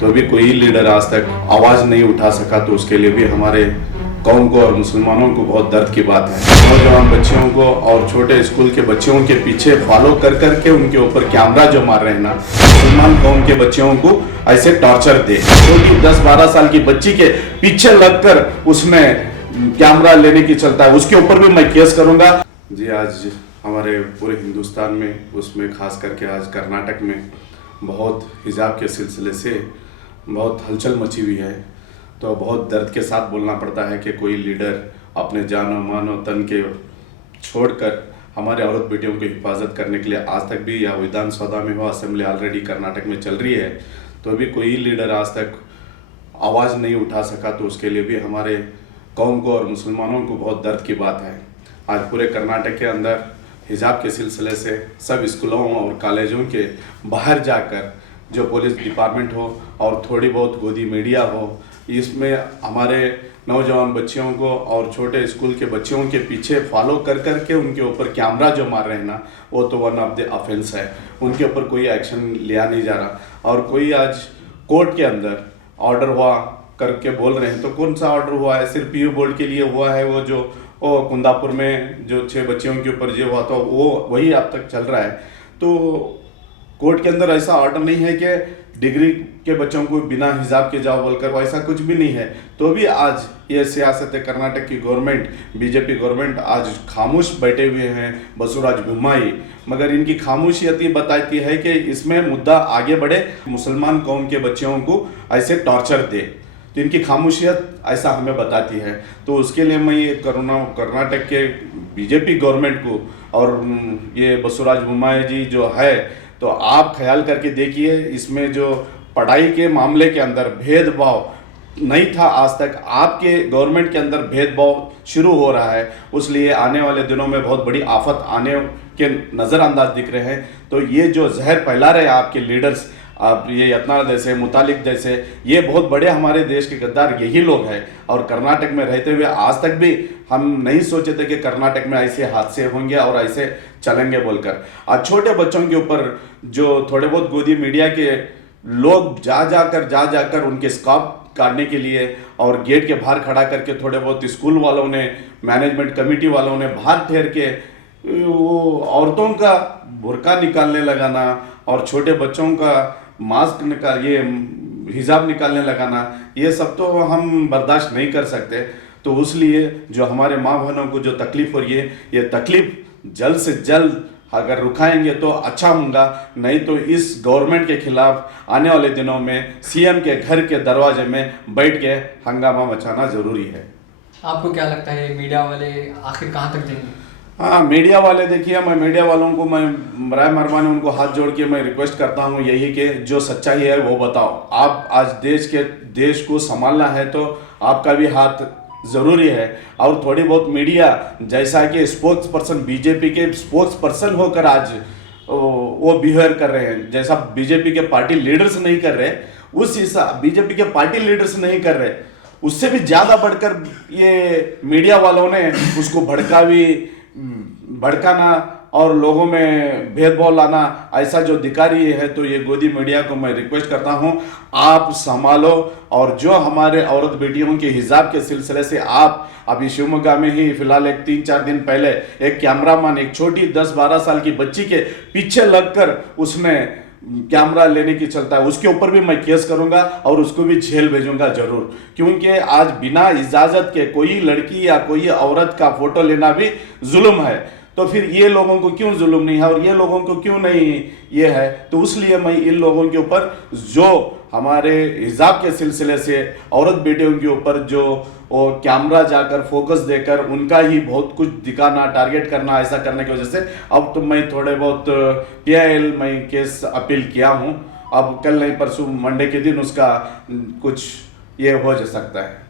तो भी कोई लीडर आज तक आवाज़ नहीं उठा सका, तो उसके लिए भी हमारे कौम को और मुसलमानों को बहुत दर्द की बात है। नौजवान बच्चियों को और छोटे स्कूल के बच्चों के पीछे फॉलो कर करके उनके ऊपर कैमरा जो मार रहे हैं ना, मुसलमान कौम के बच्चों को ऐसे टॉर्चर दे, क्योंकि 10-12 साल की बच्ची के पीछे लगकर उसमें कैमरा लेने की चलता है, उसके ऊपर भी मैं केस करूंगा जी। आज हमारे पूरे हिंदुस्तान में, उसमें खास करके आज कर्नाटक में बहुत हिजाब के सिलसिले से बहुत हलचल मची हुई है। तो बहुत दर्द के साथ बोलना पड़ता है कि कोई लीडर अपने जानो मानो तन के छोड़कर हमारे औरत बेटियों की हिफाजत करने के लिए आज तक भी, या विधानसभा में हो, असेंबली ऑलरेडी कर्नाटक में चल रही है, तो भी कोई लीडर आज तक आवाज़ नहीं उठा सका, तो उसके लिए भी हमारे कौम को और मुसलमानों को बहुत दर्द की बात है। आज पूरे कर्नाटक के अंदर हिजाब के सिलसिले से सब स्कूलों और कॉलेजों के बाहर जाकर जो पुलिस डिपार्टमेंट हो और थोड़ी बहुत गोदी मीडिया हो, इसमें हमारे नौजवान बच्चियों को और छोटे स्कूल के बच्चों के पीछे फॉलो कर करके उनके ऊपर कैमरा जो मार रहे हैं ना, वो तो वन ऑफ द ऑफेंस है। उनके ऊपर कोई एक्शन लिया नहीं जा रहा। और कोई आज कोर्ट के अंदर ऑर्डर हुआ करके बोल रहे हैं, तो कौन सा ऑर्डर हुआ है? सिर्फ पीयू बोर्ड के लिए हुआ है। वो कुंदापुर में जो 6 बच्चियों के ऊपर जो हुआ था, वो वही अब तक चल रहा है। तो कोर्ट के अंदर ऐसा ऑर्डर नहीं है कि डिग्री के बच्चों को बिना हिजाब के जाओ बोलकर, वैसा कुछ भी नहीं है। तो भी आज ये सियासत है, कर्नाटक की गवर्नमेंट, बीजेपी गवर्नमेंट आज खामोश बैठे हुए हैं, बसवराज बोम्माई, मगर इनकी खामोशियत ये बताती है कि इसमें मुद्दा आगे बढ़े, मुसलमान कौम के बच्चों को ऐसे टॉर्चर दे। तो इनकी खामोशियत ऐसा हमें बताती है। तो उसके लिए मैं ये कर्नाटक के बीजेपी गवर्नमेंट को और ये बसवराज बोम्माई जी जो है, तो आप ख्याल करके देखिए, इसमें जो पढ़ाई के मामले के अंदर भेदभाव नहीं था आज तक, आपके गवर्नमेंट के अंदर भेदभाव शुरू हो रहा है। उसलिए आने वाले दिनों में बहुत बड़ी आफत आने के नज़रअंदाज दिख रहे हैं। तो ये जो जहर फैला रहे हैं आपके लीडर्स, आप ये यत्नाल जैसे, मुतालिक जैसे, ये बहुत बड़े हमारे देश के गद्दार यही लोग हैं। और कर्नाटक में रहते हुए आज तक भी हम नहीं सोचे थे कि कर्नाटक में ऐसे हादसे होंगे और ऐसे चलेंगे बोलकर। आज छोटे बच्चों के ऊपर जो थोड़े बहुत गोदी मीडिया के लोग जा जाकर उनके स्कार्फ काटने के लिए और गेट के बाहर खड़ा करके, थोड़े बहुत स्कूल वालों ने, मैनेजमेंट कमेटी वालों ने बाहर ठहर के वो औरतों का बुर्का निकालने लगाना और छोटे बच्चों का मास्क ये हिजाब निकालने लगाना, ये सब तो हम बर्दाश्त नहीं कर सकते। तो उसलिए जो हमारे माँ बहनों को जो तकलीफ हो रही है, ये तकलीफ जल्द से जल्द अगर रुकाएंगे तो अच्छा होगा, नहीं तो इस गवर्नमेंट के खिलाफ आने वाले दिनों में सीएम के घर के दरवाजे में बैठ के हंगामा मचाना जरूरी है। आपको क्या लगता है मीडिया वाले आखिर कहाँ तक जाएंगे? हाँ, मीडिया वाले देखिए, मैं मीडिया वालों को, मैं राय मरमानी उनको हाथ जोड़ के मैं रिक्वेस्ट करता हूँ यही कि जो सच्चाई है वो बताओ। आप आज देश को संभालना है तो आपका भी हाथ ज़रूरी है। और थोड़ी बहुत मीडिया, जैसा कि स्पोक्स पर्सन, बीजेपी के स्पोक्स पर्सन होकर आज वो बिहेव कर रहे हैं, जैसा बीजेपी के पार्टी लीडर्स नहीं कर रहे, उस हिसाब बीजेपी के पार्टी लीडर्स नहीं कर रहे, उससे भी ज़्यादा बढ़कर ये मीडिया वालों ने उसको भड़काना और लोगों में भेदभाव लाना, ऐसा जो दिखा रही है। तो ये गोदी मीडिया को मैं रिक्वेस्ट करता हूँ, आप संभालो। और जो हमारे औरत बेटियों के हिजाब के सिलसिले से आप अभी शिवमोगा में ही फिलहाल एक 3-4 दिन पहले एक कैमरामैन एक छोटी 10-12 साल की बच्ची के पीछे लगकर उसमें कैमरा लेने की चलता है, उसके ऊपर भी मैं केस करूंगा और उसको भी जेल भेजूंगा जरूर। क्योंकि आज बिना इजाजत के कोई लड़की या कोई औरत का फोटो लेना भी जुल्म है। तो फिर ये लोगों को क्यों जुल्म नहीं है और ये लोगों को क्यों नहीं ये है? तो इसलिए मैं इन लोगों के ऊपर जो हमारे हिजाब के सिलसिले से औरत बेटियों के ऊपर जो वो कैमरा जाकर फोकस देकर उनका ही बहुत कुछ दिखाना, टारगेट करना, ऐसा करने की वजह से अब तो मैं थोड़े बहुत PIL में केस अपील किया हूँ। अब कल नहीं परसों मंडे के दिन उसका कुछ ये हो जा सकता है।